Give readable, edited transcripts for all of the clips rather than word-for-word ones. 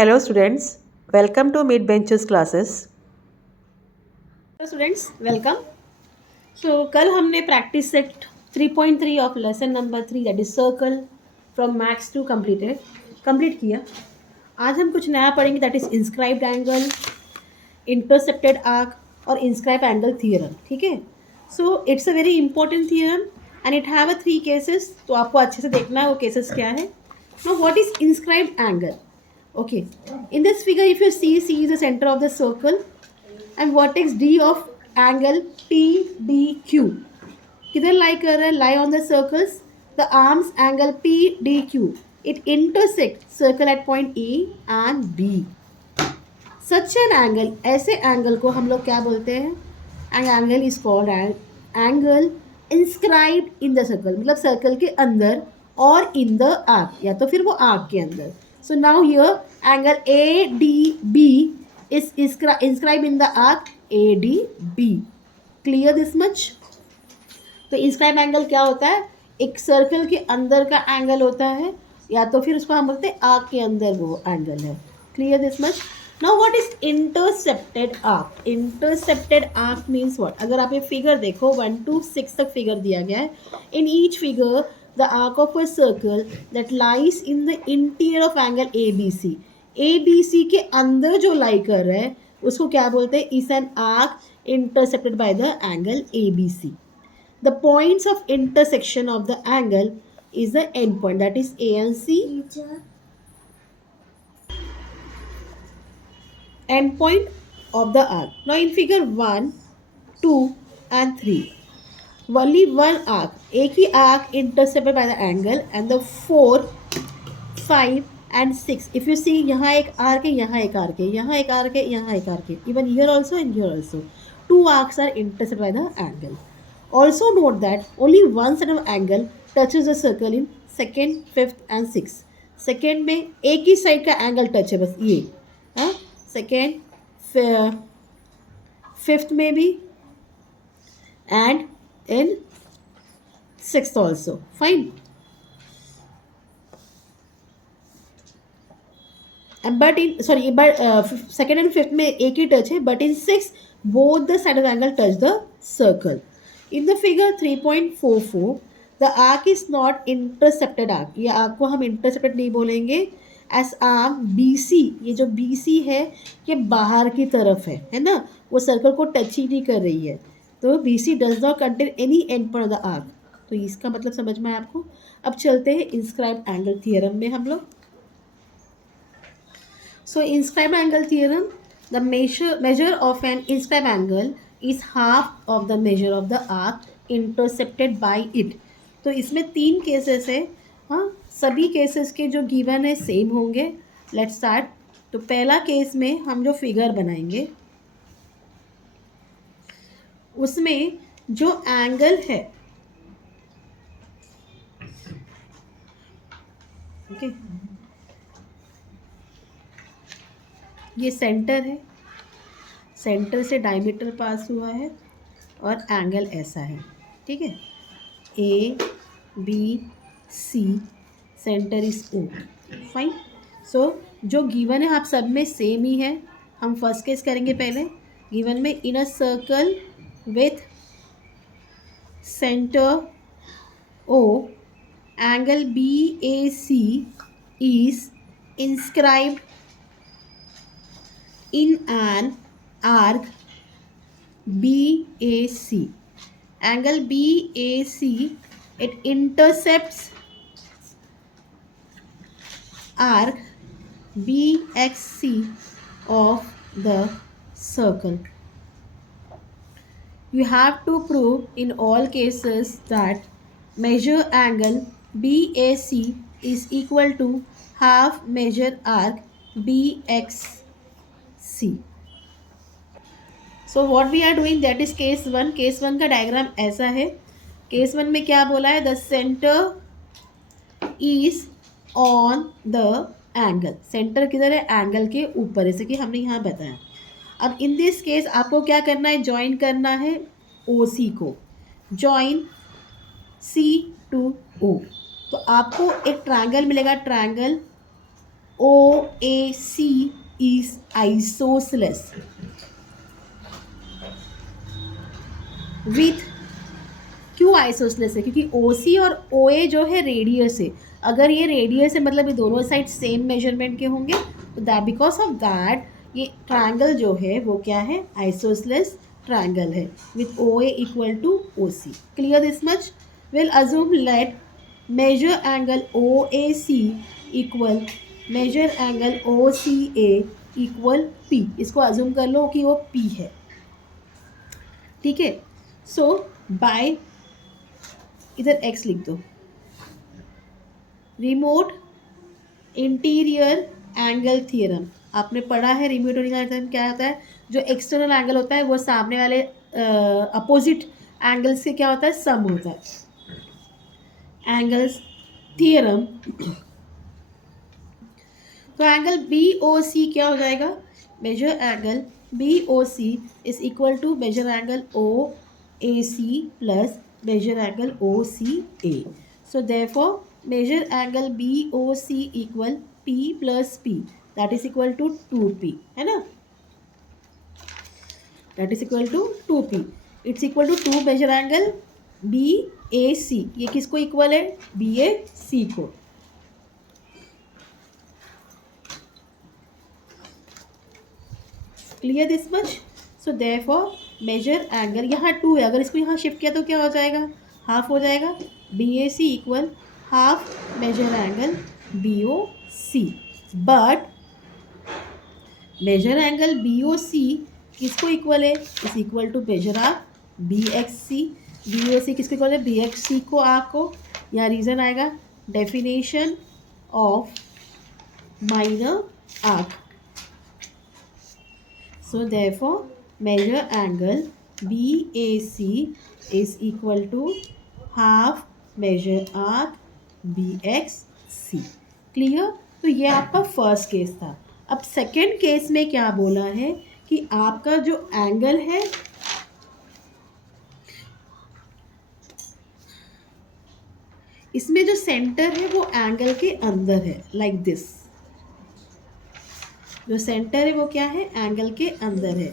Hello students, welcome to Mid Benches classes. Hello students welcome. कल हमने practice set 3.3 of lesson number 3 that is circle from maths to complete किया। आज हम कुछ नया पढ़ेंगे that is inscribed angle, intercepted arc और inscribe angle theorem. ठीक है, so it's a very important theorem and it have a 3 cases. तो आपको अच्छे से देखना है वो केसेस क्या है। Now what is inscribed angle? Okay, in this figure if you see is the centre of the circle and vertex D of angle P D Q किधर लाई कर रहा है? Lie on the circles the arms angle P D Q it intersect circle at point A and B. Such an angle, ऐसे angle को हम लोग क्या बोलते हैं? And angle is called angle inscribed in the circle, मतलब circle के अंदर और इन द आर्क, या तो फिर वो आर्क के अंदर। So now here angle A D B is inscribed in the arc ADB. Clear this much? तो इंस्क्राइब एंगल क्या होता है? एक सर्कल के अंदर का एंगल होता है, या तो फिर उसको हम बोलते हैं आर्क के अंदर वो एंगल है। Clear this much? Now what is intercepted arc? Intercepted arc means what? अगर आप ये फिगर देखो 1 to 6 तक फिगर दिया गया है। In each figure the arc of a circle that lies in the interior of angle ABC, ABC के अंदर जो लाई कर रहा है उसको क्या बोलते हैं? Is an arc intercepted by the angle ABC. The points of intersection of the angle is the end point, that is A and C. End point of the arc. Now in figure 1, 2 and 3, only one arc, एक ही arc intercepted by the angle, and the 4, 5 and 6. If you see, यहाँ एक arc है, यहाँ एक arc है, यहाँ एक arc है, यहाँ एक arc है. Even here also and here also, 2 arcs are intercepted by the angle. Also note that only one side of angle touches the circle in second, fifth and sixth. Second में एक ही side का angle touch है, बस ये। हाँ, second, fifth में भी and in sixth also. Fine. But in second and fifth में एक ही टच है, but in six both the side of angle touch the circle. In the figure 3.44 the arc is not intercepted arc. ये arc को हम intercepted नहीं बोलेंगे। S arc BC, ये जो BC है ये बाहर की तरफ है ना, वो सर्कल को टच ही नहीं कर रही है। तो BC does not contain any and point of the arc. तो इसका मतलब समझ में आया आपको? अब चलते हैं इंस्क्राइब्ड एंगल थियरम में हम लोग। So inscribed angle theorem, the measure of an inscribed angle is half of the measure of the arc intercepted by it. तो इसमें 3 केसेस है। हाँ, सभी केसेस के जो गिवन है सेम होंगे। Let's start. तो पहला केस में हम जो फिगर बनाएंगे उसमें जो एंगल है, ओके, ये सेंटर है, सेंटर से डायमीटर पास हुआ है और एंगल ऐसा है। ठीक है, ABC, centre is O। Fine. So जो गिवन है आप सब में सेम ही है। हम फर्स्ट केस करेंगे पहले। गिवन में in a circle with centre O, angle BAC is inscribed in an arc BAC. Angle BAC, it intercepts arc BXC of the circle. You have to prove in all cases that measure angle BAC is equal to half measure arc BXC. So what we are doing that is case 1। Case 1 का diagram ऐसा है। Case 1 में क्या बोला है? The centre is on the angle. Centre किधर है? Angle के ऊपर, जैसे कि हमने यहाँ बताया। अब इन दिस केस आपको क्या करना है? ज्वाइन करना है OC को। ज्वाइन C to O, तो आपको एक ट्रायंगल मिलेगा, triangle OAC is isosceles with, क्यों आइसोसलेस है? क्योंकि OC और OA जो है रेडियस है। अगर ये रेडियस है मतलब ये दोनों साइड सेम मेजरमेंट के होंगे, तो दैट बिकॉज ऑफ दैट ये ट्रायंगल जो है वो क्या है? आइसोसलेस ट्रायंगल है with OA equal to OC। Clear this much? Will assume let measure angle OAC equal measure angle OCA equal P। इसको अज्यूम कर लो कि वो P है, ठीक है। सो बाय, इधर x लिख दो, रिमोट इंटीरियर एंगल थ्योरम। आपने पढ़ा है रिमोट इंटीरियर थ्योरम क्या होता है? जो एक्सटर्नल एंगल होता है वो सामने वाले अपोजिट एंगल से क्या होता है? सम होता है। एंगल्स थ्योरम, तो एंगल BOC क्या हो जाएगा? Measure angle BOC is equal to measure angle OAC plus measure angle OCA. So therefore measure angle BOC equal P plus P, that is equal to 2P, है ना? That is equal to 2P. It's equal to 2 measure angle BAC. ये किसको equal है? BAC को। Clear this much? So therefore major angle, यहाँ 2 है, अगर इसको यहाँ शिफ्ट किया तो क्या हो जाएगा? हाफ हो जाएगा। BAC equal half major angle BOC। But measure angle BOC किसको इक्वल है? Is equal to measure arc BXC। BOC किसको इक्वल है? BXC को, आर्क को। यहाँ रीजन आएगा definition of minor arc. So therefore measure angle BAC is equal to half measure arc BXC। Clear? तो ये आपका फर्स्ट केस था। अब सेकेंड केस में क्या बोला है कि आपका जो एंगल है इसमें जो सेंटर है वो एंगल के अंदर है, लाइक दिस। जो सेंटर है वो क्या है? एंगल के अंदर है।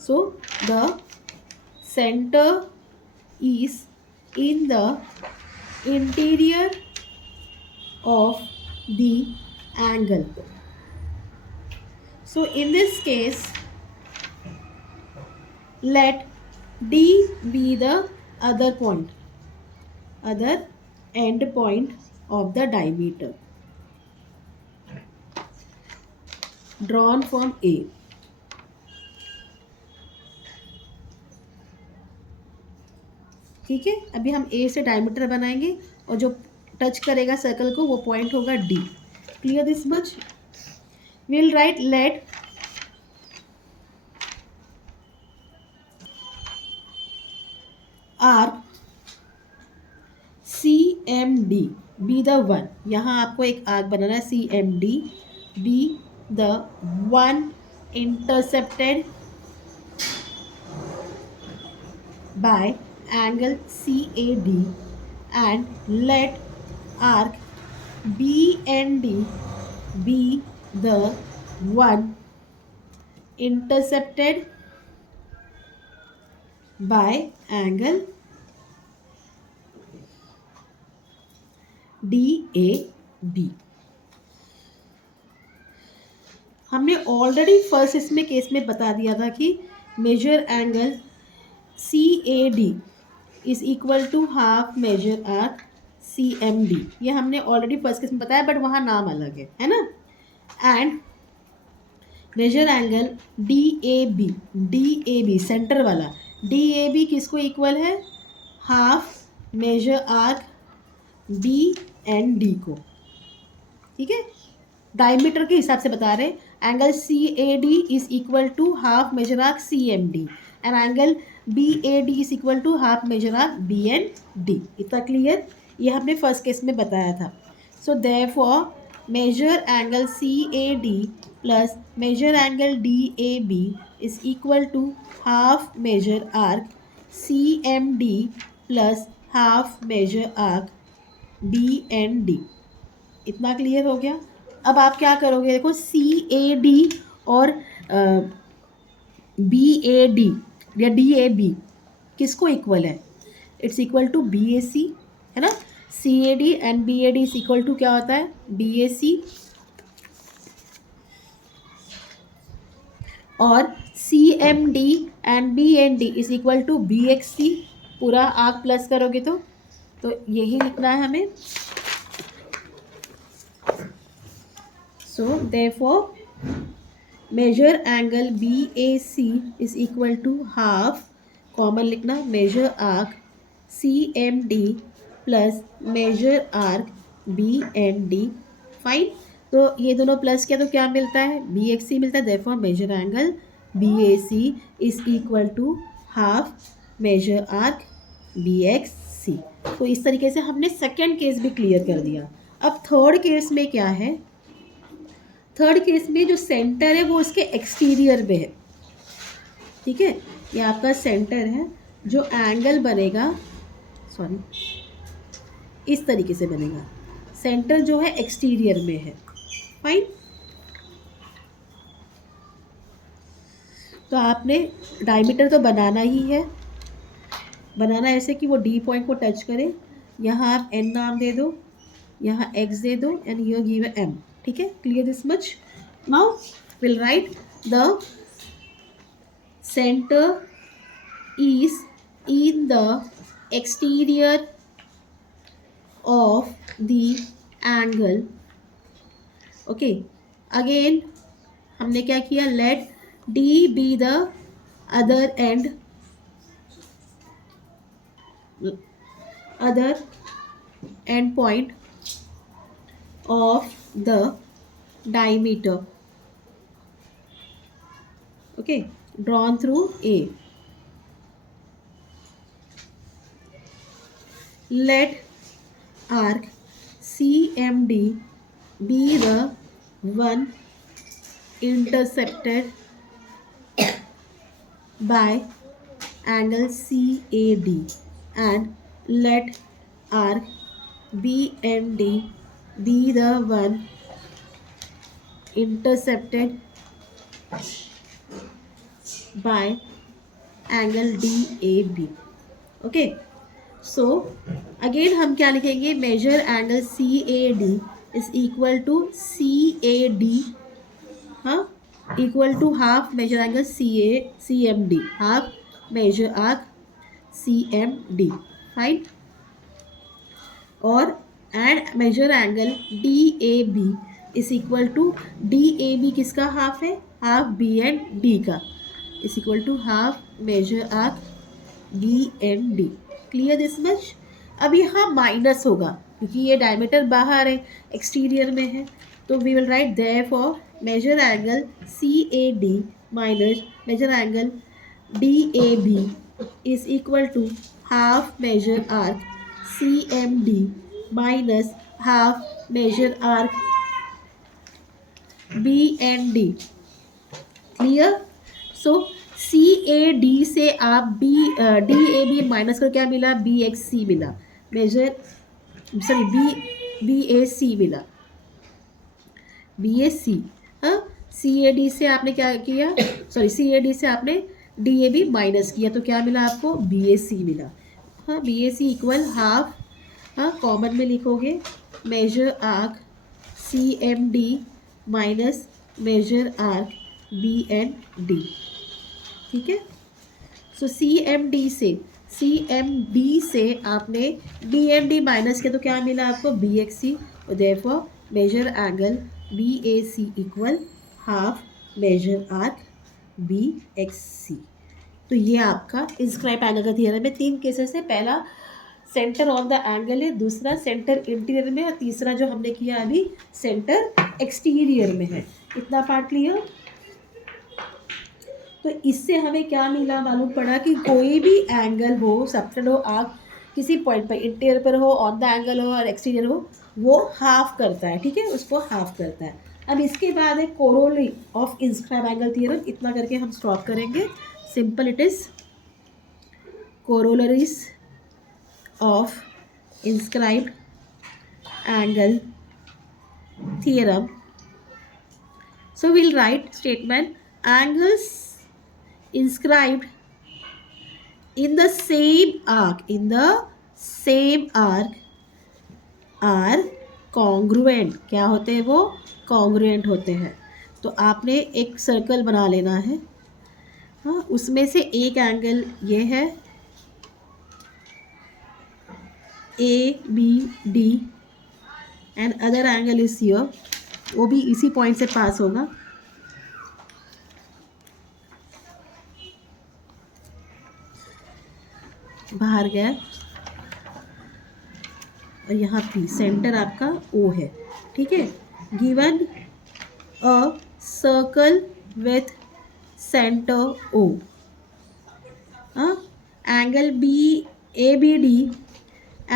So the centre is in the interior of the angle. So in this case let D be the other point, other end point of the diameter drawn from A। ठीक है, अभी हम A से diameter बनाएंगे और जो touch करेगा circle को वो पॉइंट होगा D। Clear this much? Will write let arc CMD be the one. यहाँ आपको एक आर्क बनाना है CMD be the one intercepted by angle CAD and let arc BND be the one intercepted by angle DAB। हमने already first इसमें case में बता दिया था कि measure angle CAD is equal to half major arc CMD। ये हमने already first case में बताया, बट वहाँ नाम अलग है ना? And major angle DAB centre वाला DAB किसको इक्वल है? हाफ मेजर आर्क BND को। ठीक है, डायमीटर के हिसाब से बता रहे हैं। Angle CAD is equal to half major arc CMD and angle BAD is equal to half major arc BND। इतना क्लियर? ये हमने फर्स्ट केस में बताया था। So therefore major angle CAD plus measure angle DAB is equal to half major arc CMD plus half major arc BND। इतना clear हो गया। अब आप क्या करोगे, देखो CAD और BAD या DAB किसको इक्वल है, इट्स इक्वल टू BAC, है ना। CAD and BAD is equal to क्या होता है, BAC, और CMD and BND is equal to BXC। पूरा आर्क प्लस करोगे तो यही लिखना है हमें। So therefore major angle BAC is equal to half, common लिखना, major arc CMD plus major arc BND। Fine. तो ये दोनों प्लस किया तो क्या मिलता है, BXC मिलता है। Therefore major angle BAC is equal to half major arc BXC। तो इस तरीके से हमने सेकेंड केस भी क्लियर कर दिया। अब थर्ड केस में क्या है, थर्ड केस में जो सेंटर है वो उसके एक्सटीरियर में है, ठीक है। ये आपका सेंटर है, जो एंगल बनेगा, सॉरी, इस तरीके से बनेगा, सेंटर जो है एक्सटीरियर में है। फाइन। तो आपने डायमीटर तो बनाना ही है, बनाना ऐसे कि वो डी पॉइंट को टच करे। यहाँ आप एन नाम दे दो, यहाँ एक्स दे दो, एंड यू गिव एम। ठीक है, clear this much. Now will write the center is in the exterior of the angle. Okay, again हमने क्या किया, let D be the other end point of the diameter. Okay, drawn through A. Let arc CMD be the one intersected by angle CAD, and let arc BND be the one intersected by angle DAB. Okay, so again हम क्या लिखेंगे, major angle CAD is equal to CAD, हाँ, equal to half major angle CMD, half major arc CMD। Fine. और and major angle DAB is equal to, DAB किसका half है, half BND का, is equal to half major arc BND। Clear this much. अब यहाँ minus होगा क्योंकि ये diameter बाहर है, एक्सटीरियर में है, तो we will write therefore major angle CAD minus measure angle DAB is equal to half major arc CMD minus half major arc BND। Clear. So CAD से आप DAB माइनस कर क्या मिला, BXC मिला, मेजर सॉरी BAC मिला, BAC। हाँ, CAD से आपने क्या किया, सॉरी CAD से आपने DAB माइनस किया तो क्या मिला आपको, BAC मिला। हाँ, BAC इक्वल हाफ, हाँ कॉमन में लिखोगे, measure arc CMD minus measure arc BND। ठीक है। सो CMD से आपने BND माइनस किया तो क्या मिला आपको, BXC, और therefore major angle BAC equal half major arc BXC। तो ये आपका इंस्क्राइब एंगल का थियरम है। 3 केसेस है, पहला सेंटर ऑफ द एंगल है, दूसरा सेंटर इंटीरियर में, और तीसरा जो हमने किया अभी सेंटर एक्सटीरियर में है। इतना पार्ट क्लियर। तो इससे हमें क्या मिला, मालूम पड़ा कि कोई भी एंगल हो, सबटेंड हो, आर्क किसी पॉइंट पर, इंटीरियर पर हो, ऑन द एंगल हो और एक्सटीरियर हो, वो हाफ करता है। ठीक है, उसको हाफ करता है। अब इसके बाद है corollary of inscribe angle theorem. इतना करके हम स्टॉप करेंगे। Simple it is, corollaries of inscribed angle theorem. So we'll write statement: angles inscribed in the same arc are congruent. क्या होते हैं वो? congruent होते हैं. तो आपने एक सर्कल बना लेना है. हाँ, उसमें से एक एंगल ये है ABD and other angle is here. वो भी इसी पॉइंट से पास होगा. बाहर गया और यहाँ P सेंटर आपका O है. ठीक है. Given a circle with centre O. Angle ABD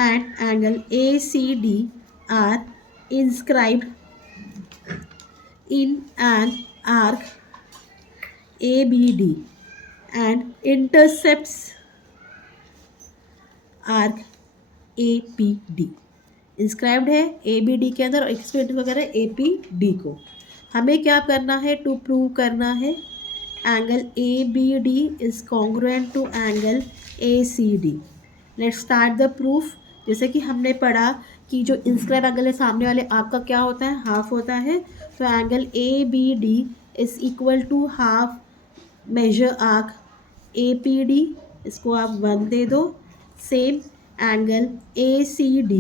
and angle ACD are inscribed in an arc ABD and intercepts arc APD. Inscribed है ABD के अंदर और एक्सपेक्ट वगैरह APD को. हमें क्या करना है? टू प्रूव करना है angle ABD is congruent to angle ACD. Let's start the proof. जैसे कि हमने पढ़ा कि जो इंस्क्राइब एंगल है सामने वाले आर्क का क्या होता है? हाफ होता है. तो angle ABD is equal to half major arc APD. इसको आप 1 दे दो. Same angle ACD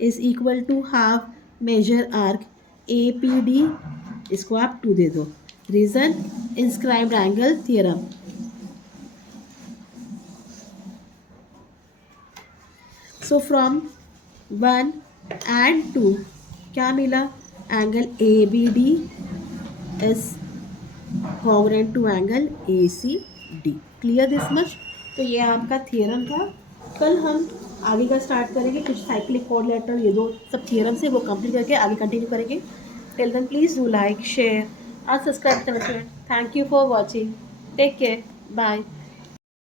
is equal to half major arc APD. इसको आप 2 दे दो. Reason inscribed angle theorem. So from 1 and 2 क्या मिला? Angle ABD is congruent to angle ACD. Clear this much? तो ये आपका थियरम था. कल हम आगे का स्टार्ट करेंगे. कुछ साइक्लिक कोऑर्डिनेटर, ये दो सब थियरम से वो कंप्लीट करके आगे कंटिन्यू करेंगे. Till then please do like, share and subscribe to the channel. Thank you for watching. Take care. Bye.